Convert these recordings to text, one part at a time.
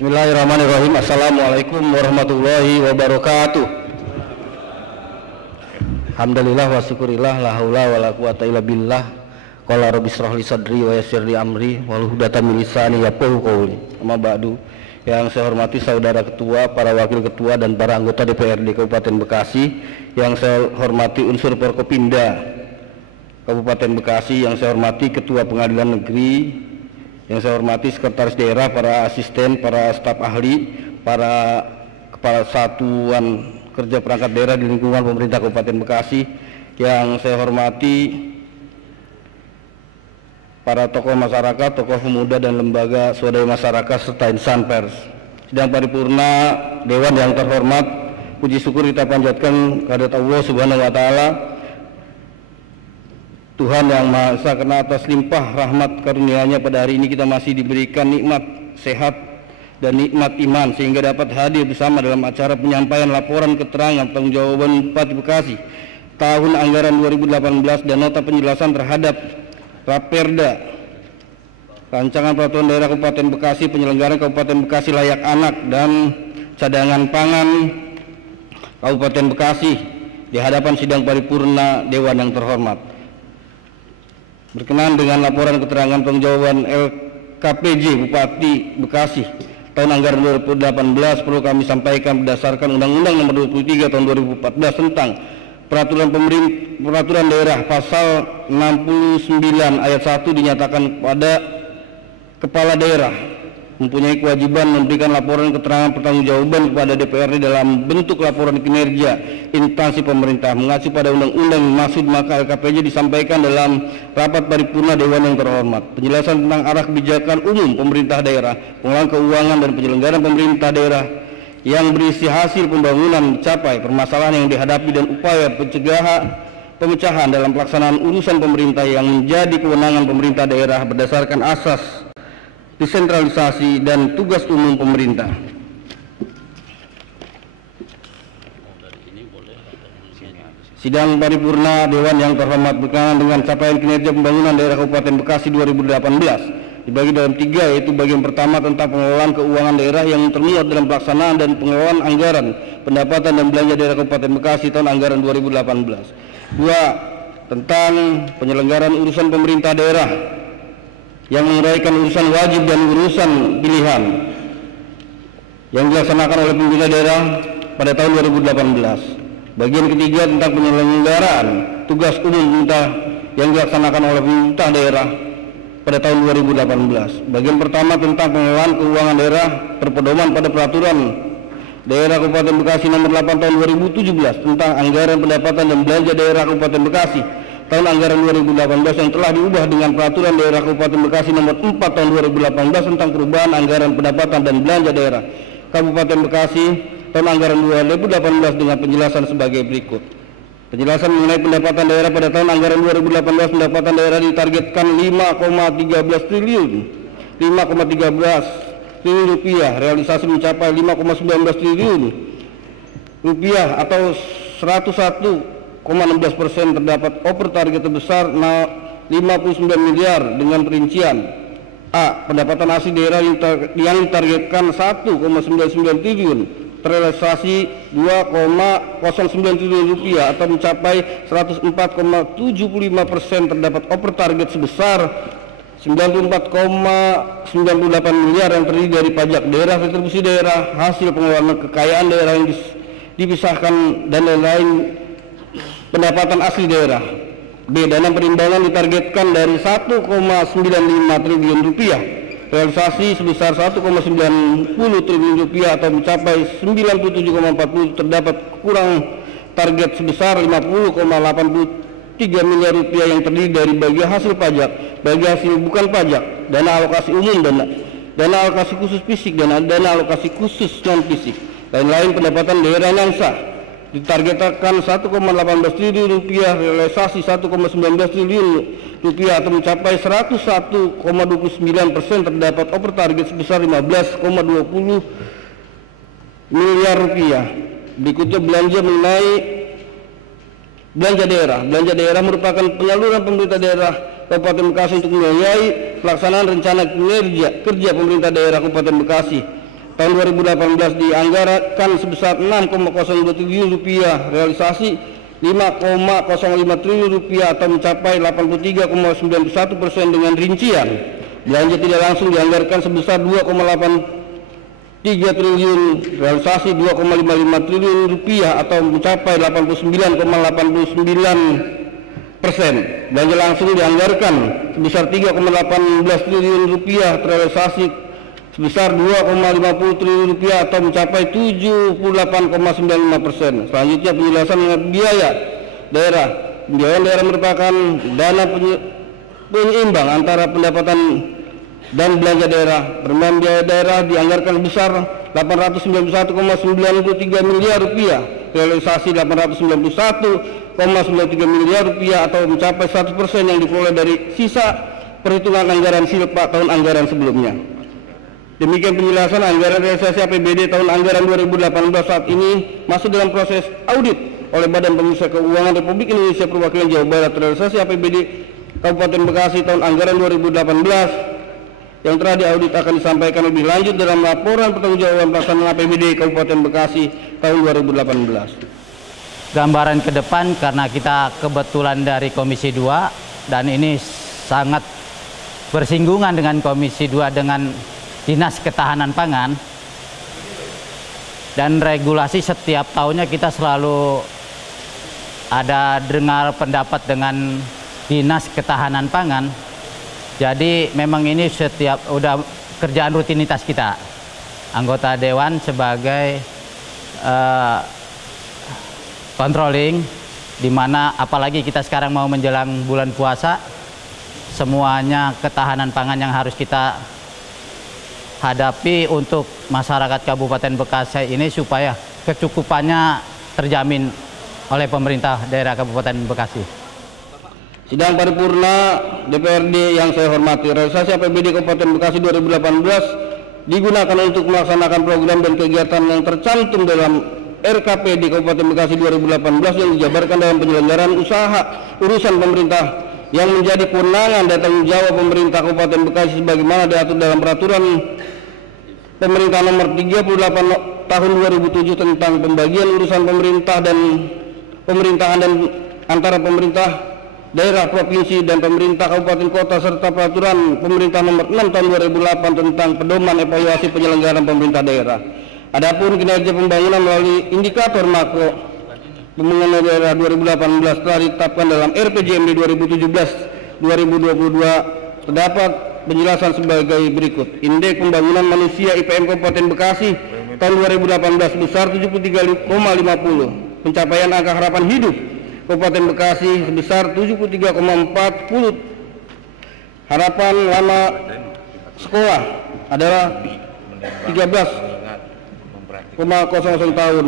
Bismillahirrahmanirrahim. Assalamualaikum warahmatullahi wabarakatuh. Alhamdulillah wa syukurillah, la haula wa la quwata illa billah. Qala rabbi shrah li sadri wa yassir li amri wahlul 'uqdatam min lisani yafqahu qawli. Amma ba'du. Yang saya hormati saudara ketua, para wakil ketua dan para anggota DPRD Kabupaten Bekasi, yang saya hormati unsur Forkopimda Kabupaten Bekasi, yang saya hormati ketua Pengadilan Negeri, yang saya hormati sekretaris daerah, para asisten, para staf ahli, para kepala satuan kerja perangkat daerah di lingkungan pemerintah Kabupaten Bekasi, yang saya hormati para tokoh masyarakat, tokoh pemuda dan lembaga swadaya masyarakat serta insan pers. Sidang paripurna Dewan yang terhormat, puji syukur kita panjatkan kehadirat Allah Subhanahu wa taala, Tuhan yang Maha Esa, karena atas limpah rahmat karunia-Nya pada hari ini kita masih diberikan nikmat sehat dan nikmat iman sehingga dapat hadir bersama dalam acara penyampaian laporan keterangan pertanggungjawaban Bupati Bekasi tahun anggaran 2018 dan nota penjelasan terhadap Raperda Rancangan Peraturan Daerah Kabupaten Bekasi penyelenggaraan Kabupaten Bekasi layak anak dan cadangan pangan Kabupaten Bekasi di hadapan sidang paripurna Dewan yang terhormat. Berkenaan dengan laporan keterangan pertanggungjawaban LKPJ Bupati Bekasi tahun anggaran 2018 perlu kami sampaikan berdasarkan Undang-Undang Nomor 23 Tahun 2014 tentang Peraturan Daerah pasal 69 ayat 1 dinyatakan pada kepala daerah mempunyai kewajiban memberikan laporan keterangan pertanggungjawaban kepada DPRD dalam bentuk laporan kinerja instansi pemerintah mengacu pada undang-undang maksud, maka LKPJ disampaikan dalam rapat paripurna Dewan yang terhormat. Penjelasan tentang arah kebijakan umum pemerintah daerah, pengelolaan keuangan dan penyelenggaraan pemerintah daerah yang berisi hasil pembangunan mencapai permasalahan yang dihadapi dan upaya pemecahan dalam pelaksanaan urusan pemerintah yang menjadi kewenangan pemerintah daerah berdasarkan asas desentralisasi dan tugas umum pemerintah. Sidang paripurna Dewan yang terhormat berkenaan dengan capaian kinerja pembangunan daerah Kabupaten Bekasi 2018 dibagi dalam 3, yaitu bagian pertama tentang pengelolaan keuangan daerah yang termuat dalam pelaksanaan dan pengelolaan anggaran pendapatan dan belanja daerah Kabupaten Bekasi tahun anggaran 2018. 2, tentang penyelenggaraan urusan pemerintah daerah yang menguraikan urusan wajib dan urusan pilihan yang dilaksanakan oleh pemerintah daerah pada tahun 2018. Bagian ketiga tentang penyelenggaraan tugas umum pemerintah yang dilaksanakan oleh pemerintah daerah pada tahun 2018. Bagian pertama tentang pengelolaan keuangan daerah berpedoman pada Peraturan Daerah Kabupaten Bekasi Nomor 8 Tahun 2017 tentang anggaran pendapatan dan belanja daerah Kabupaten Bekasi tahun anggaran 2018 yang telah diubah dengan Peraturan Daerah Kabupaten Bekasi Nomor 4 Tahun 2018 tentang perubahan anggaran pendapatan dan belanja daerah Kabupaten Bekasi tahun anggaran 2018 dengan penjelasan sebagai berikut. Penjelasan mengenai pendapatan daerah pada tahun anggaran 2018, pendapatan daerah ditargetkan 5,13 triliun rupiah, realisasi mencapai 5,19 triliun rupiah atau 101,16%. Terdapat over target terbesar 59 miliar dengan perincian: A. Pendapatan asli daerah yang ditargetkan 1,99 triliun, terrealisasi 2,09 triliun rupiah atau mencapai 104,75%. Terdapat over target sebesar 94,98 miliar yang terdiri dari pajak daerah, retribusi daerah, hasil pengeluaran kekayaan daerah yang dipisahkan dan lain-lain pendapatan asli daerah. B. Dana perimbangan ditargetkan dari 1,95 triliun rupiah, realisasi sebesar 1,90 triliun rupiah atau mencapai 97,40. Terdapat kurang target sebesar 50,83 miliar rupiah yang terdiri dari bagi hasil pajak, bagi hasil bukan pajak, dana alokasi umum, dana alokasi khusus fisik, dan dana alokasi khusus non fisik. Lain-lain pendapatan daerah yang sah ditargetkan 1,18 triliun rupiah, realisasi 1,19 triliun rupiah atau mencapai 101,29%. Terdapat over target sebesar 15,20 miliar rupiah. Berikutnya belanja mengenai belanja daerah. Belanja daerah merupakan penyaluran pemerintah daerah Kabupaten Bekasi untuk membiayai pelaksanaan rencana kerja pemerintah daerah Kabupaten Bekasi tahun 2018 dianggarkan sebesar Rp6,027 triliun, realisasi Rp5,05 triliun atau mencapai 83,91%. Dengan rincian belanja tidak langsung dianggarkan sebesar Rp2,83 triliun, realisasi Rp2,55 triliun atau mencapai 89,89%. Belanja langsung dianggarkan sebesar Rp3,18 triliun, realisasi sebesar Rp2,50 triliun atau mencapai 78,95%. Selanjutnya penjelasan mengenai biaya daerah. Pembiayaan daerah merupakan dana penyeimbang antara pendapatan dan belanja daerah. Penerimaan biaya daerah dianggarkan sebesar Rp891,93 miliar, realisasi Rp891,93 miliar atau mencapai 100% yang diperoleh dari sisa perhitungan anggaran silpa tahun anggaran sebelumnya. Demikian penjelasan anggaran realisasi APBD tahun anggaran 2018 saat ini masih dalam proses audit oleh Badan Pemeriksa Keuangan Republik Indonesia Perwakilan Jawa Barat. Realisasi APBD Kabupaten Bekasi tahun anggaran 2018 yang telah diaudit akan disampaikan lebih lanjut dalam laporan pertanggungjawaban pelaksanaan APBD Kabupaten Bekasi tahun 2018. Gambaran ke depan, karena kita kebetulan dari Komisi 2 dan ini sangat bersinggungan dengan Komisi 2 dengan Dinas Ketahanan Pangan, dan regulasi setiap tahunnya kita selalu ada dengar pendapat dengan Dinas Ketahanan Pangan. Jadi memang ini setiap udah kerjaan rutinitas kita, anggota dewan sebagai controlling, dimana apalagi kita sekarang mau menjelang bulan puasa, semuanya ketahanan pangan yang harus kita hadapi untuk masyarakat Kabupaten Bekasi ini supaya kecukupannya terjamin oleh pemerintah daerah Kabupaten Bekasi. Sidang paripurna DPRD yang saya hormati, realisasi APBD Kabupaten Bekasi 2018 digunakan untuk melaksanakan program dan kegiatan yang tercantum dalam RKP di Kabupaten Bekasi 2018 yang dijabarkan dalam penyelenggaraan usaha urusan pemerintah yang menjadi kewenangan dan tanggung jawab pemerintah Kabupaten Bekasi sebagaimana diatur dalam peraturan pemerintah nomor 38 tahun 2007 tentang pembagian urusan pemerintah dan pemerintahan dan antara pemerintah daerah, provinsi dan pemerintah kabupaten kota, serta peraturan pemerintah nomor 6 tahun 2008 tentang pedoman evaluasi penyelenggaraan pemerintah daerah. Adapun kinerja pembangunan melalui indikator makro pembangunan daerah 2018 telah ditetapkan dalam RPJMD 2017-2022. Terdapat penjelasan sebagai berikut. Indeks pembangunan manusia IPM Kabupaten Bekasi tahun 2018 sebesar 73,50. Pencapaian angka harapan hidup Kabupaten Bekasi sebesar 73,40. Harapan lama sekolah adalah 13,00 tahun.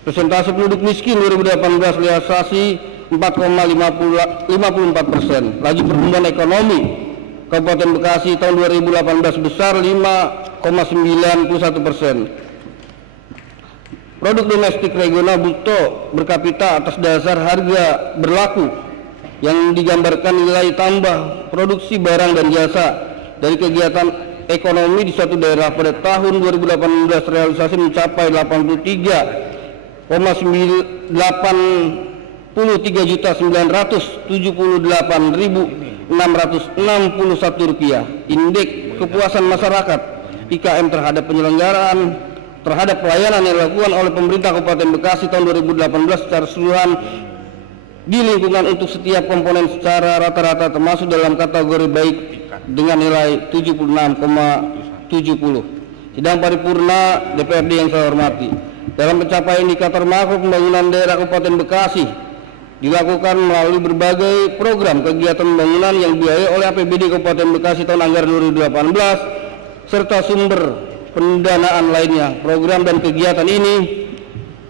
Persentase penduduk miskin 2018 realisasi 4,54%. Laju pertumbuhan ekonomi Kabupaten Bekasi tahun 2018 sebesar 5,91%. Produk domestik regional bruto berkapita atas dasar harga berlaku yang digambarkan nilai tambah produksi barang dan jasa dari kegiatan ekonomi di suatu daerah pada tahun 2018 realisasi mencapai 83,978.661 rupiah. Indeks kepuasan masyarakat IKM terhadap penyelenggaraan terhadap pelayanan yang dilakukan oleh pemerintah Kabupaten Bekasi tahun 2018 secara keseluruhan di lingkungan untuk setiap komponen secara rata-rata termasuk dalam kategori baik dengan nilai 76,70. Sidang paripurna DPRD yang saya hormati, dalam pencapaian indikator makro pembangunan daerah Kabupaten Bekasi dilakukan melalui berbagai program kegiatan pembangunan yang dibiayai oleh APBD Kabupaten Bekasi tahun anggaran 2018 serta sumber pendanaan lainnya. Program dan kegiatan ini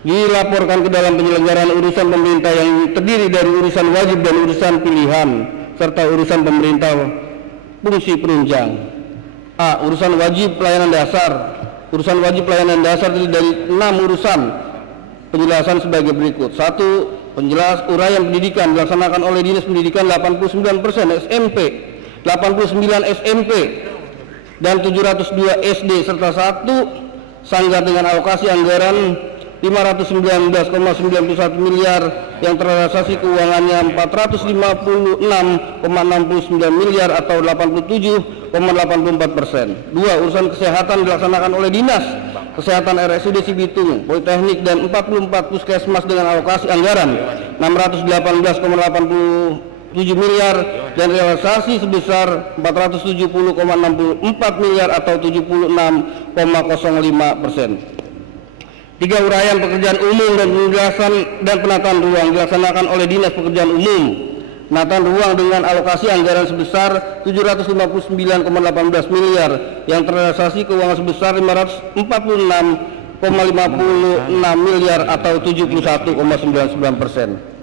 dilaporkan ke dalam penyelenggaraan urusan pemerintah yang terdiri dari urusan wajib dan urusan pilihan serta urusan pemerintah fungsi penunjang. A. Urusan wajib pelayanan dasar. Urusan wajib pelayanan dasar terdiri dari 6 urusan. Penjelasan sebagai berikut. 1. Penjelas uraian pendidikan dilaksanakan oleh Dinas Pendidikan 89% SMP, 89 SMP dan 702 SD serta 1 sanggar dengan alokasi anggaran 519,91 miliar yang terrealisasi keuangannya 456,69 miliar atau 87,84%. 2. Urusan kesehatan dilaksanakan oleh Dinas Kesehatan RSUD Cibitung, Politeknik dan 44 puskesmas dengan alokasi anggaran 618,87 miliar dan realisasi sebesar 470,64 miliar atau 76,05%. 3. Uraian pekerjaan umum dan penjelasan dan penataan ruang dilaksanakan oleh Dinas Pekerjaan Umum. Penataan ruang dengan alokasi anggaran sebesar 759,18 miliar yang terrealisasi keuangan sebesar 546,56 miliar atau 71,99%.